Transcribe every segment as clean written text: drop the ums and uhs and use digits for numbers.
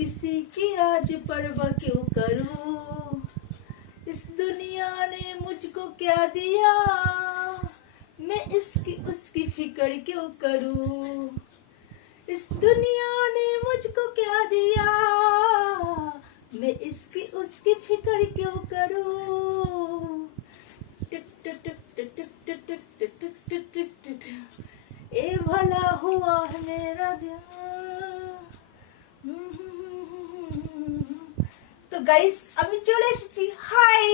किसी की आज परवाह क्यों करूं, इस दुनिया ने मुझको क्या दिया, मैं इसकी उसकी फिक्र क्यों करूं। इस दुनिया ने मुझको क्या दिया, मैं इसकी उसकी फिक्र क्यों करूं। ए भला हुआ है मेरा दिल। তো গাইস আমি চলে এসেছি। হাই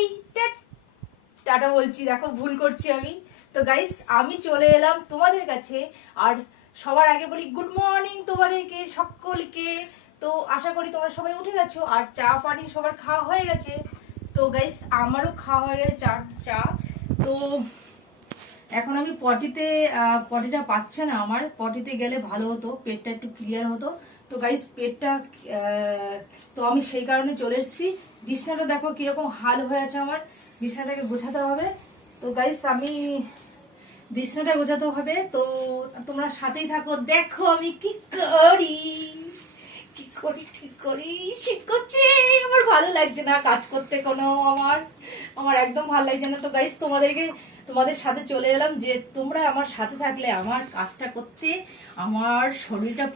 টাটা বলছি, দেখো ভুল করছি আমি। তো গাইস আমি চলে এলাম তোমাদের কাছে। আর সবার আগে বলি গুড মর্নিং তোমাদেরকে সকলকে। তো আশা করি তোমরা সবাই উঠে গেছো আর চা পানি সবার খাওয়া হয়ে গেছে। তো গাইস আমারও খাওয়া হয়ে গেছে চা। তো এখন আমি পটিটা পাচ্ছে না, আমার পটিতে গেলে ভালো হতো, পেটটা একটু ক্লিয়ার হতো। তো গাইস পেটটা তো আমি সেই কারণে চলে এসেছি। বিছনাটা দেখো কিরকম হাল হয়ে আছে, আমার বিছনাটাকে গোছাতে হবে। তো গাইস আমি বিছনাটা গোছাতে হবে, তো তোমরা সাথেই থাকো, দেখো আমি কি করি। শীত করছে, আমার ভালো লাগছে না কাজ করতে, কোনো আমার একদম ভালো লাগছে না। তো গাইস তোমাদের সাথে চলে এলাম যে তোমরা আমার সাথে থাকলে আমার কাজটা করতে আমার শরীরটা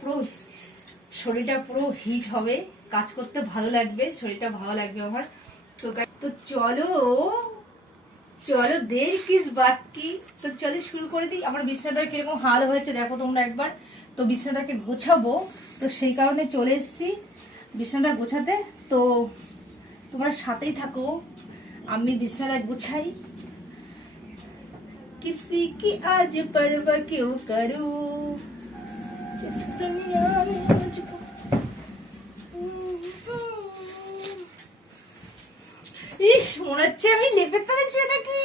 পুরো হিট হবে, কাজ করতে ভালো লাগবে, শরীরটা ভালো লাগবে আমার। তো চলো দেরি কিস বাকি, তো চলো শুরু করে দিই। আমার বিছানাটা কিরকম হাল হয়েছে দেখো তোমরা একবার। তো বিছানাটাকে গোছাবো, তো সেই কারণে চলে এসেছি বিছানাটা গোছাতে। তো তোমরা সাথেই থাকো, আমি বিছানাটা গোছাই। किसी की आज परवाह क्यों करूं, इस दुनिया में मुझको। ইস মনে হচ্ছে আমি লেপের তলায় শুয়ে থাকি।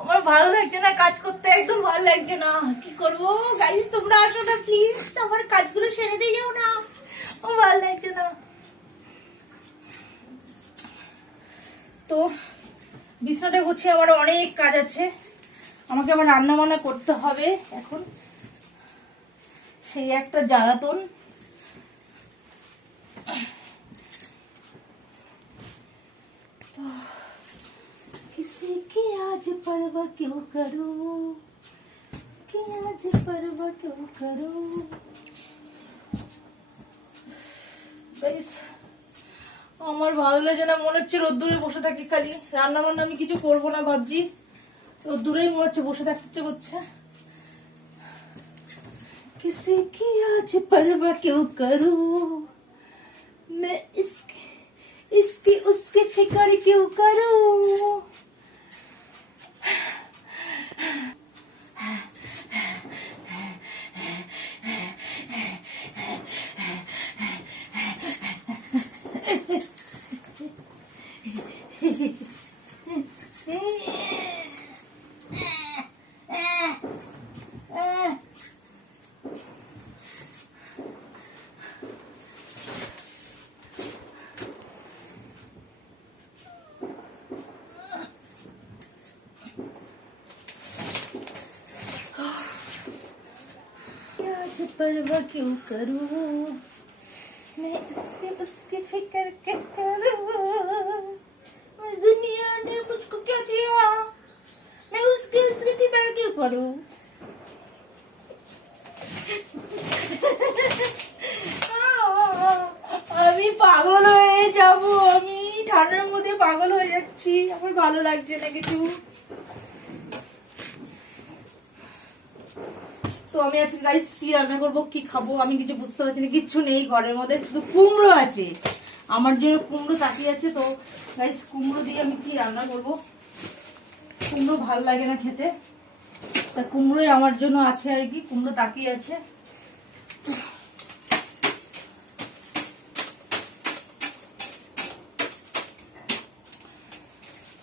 আমার ভালো লাগছে না কাজ করতে, একদম ভালো লাগছে না। কি করবো গাইস, তোমরা আসো না প্লিজ, আমার কাজগুলো সেরে দিয়ে যাও না, আমার ভালো লাগছে না। তো বিছানাটা গুছিয়ে আমার অনেক কাজ আছে, আমাকে আবার রান্না বান্না করতে হবে এখন, সেই একটা জ্বালাতন। किसी की आज परवाह क्यों करूं, कि आज परवाह क्यों करूं। गाइस আমার ভালো লাগে না, মনে হচ্ছে রোদ্দুরে বসে থাকি, খালি রান্না বান্না আমি কিছু করবো না ভাবছি, রোদ্দুরেই মনে হচ্ছে বসে থাকতে ইচ্ছে করছে। किसी की आज परवाह क्यों करूं, मैं इसकी उसकी फिक्र क्यों करूं। परवाह क्यों करूं, मैं इसकी उसकी फिक्र क्यों करूं। दुनिया ने मुझको क्या दिया, मैं उसकी उसकी फिक्र क्यों करूं। আমি পাগল হয়ে যাব, আমি ঠান্ডার মধ্যে পাগল হয়ে যাচ্ছি, আমার ভালো লাগছে না কিছু। তো আমি আজকে গাইস কি রান্না করবো, কি খাবো আমি কিছু বুঝতে পারছি না, কিচ্ছু নেই ঘরের মধ্যে, শুধু কুমড়ো আছে, আমার জন্য কুমড়ো তাকিয়ে আছে। তো গাইস কুমড়ো দিয়ে আমি কি রান্না করব, কুমড়ো ভালো লাগে না খেতে, তা কুমড়োই আমার জন্য আছে আর কি, কুমড়ো তাকিয়ে আছে।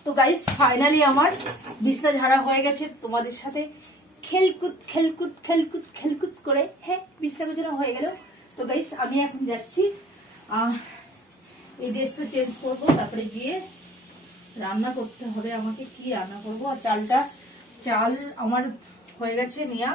তো গাইস ফাইনালি আমার বিছনা ঝাড়া হয়ে গেছে, তোমাদের সাথে খেলকুত করে হ্যাঁ বিছনা গোছানো হয়ে গেল। তো গাইস আমি এখন যাচ্ছি এই ড্রেসটা চেঞ্জ করবো, তারপরে গিয়ে রান্না করতে হবে আমাকে, কি রান্না করবো। আর চাল আমার হয়ে গেছে নেওয়া,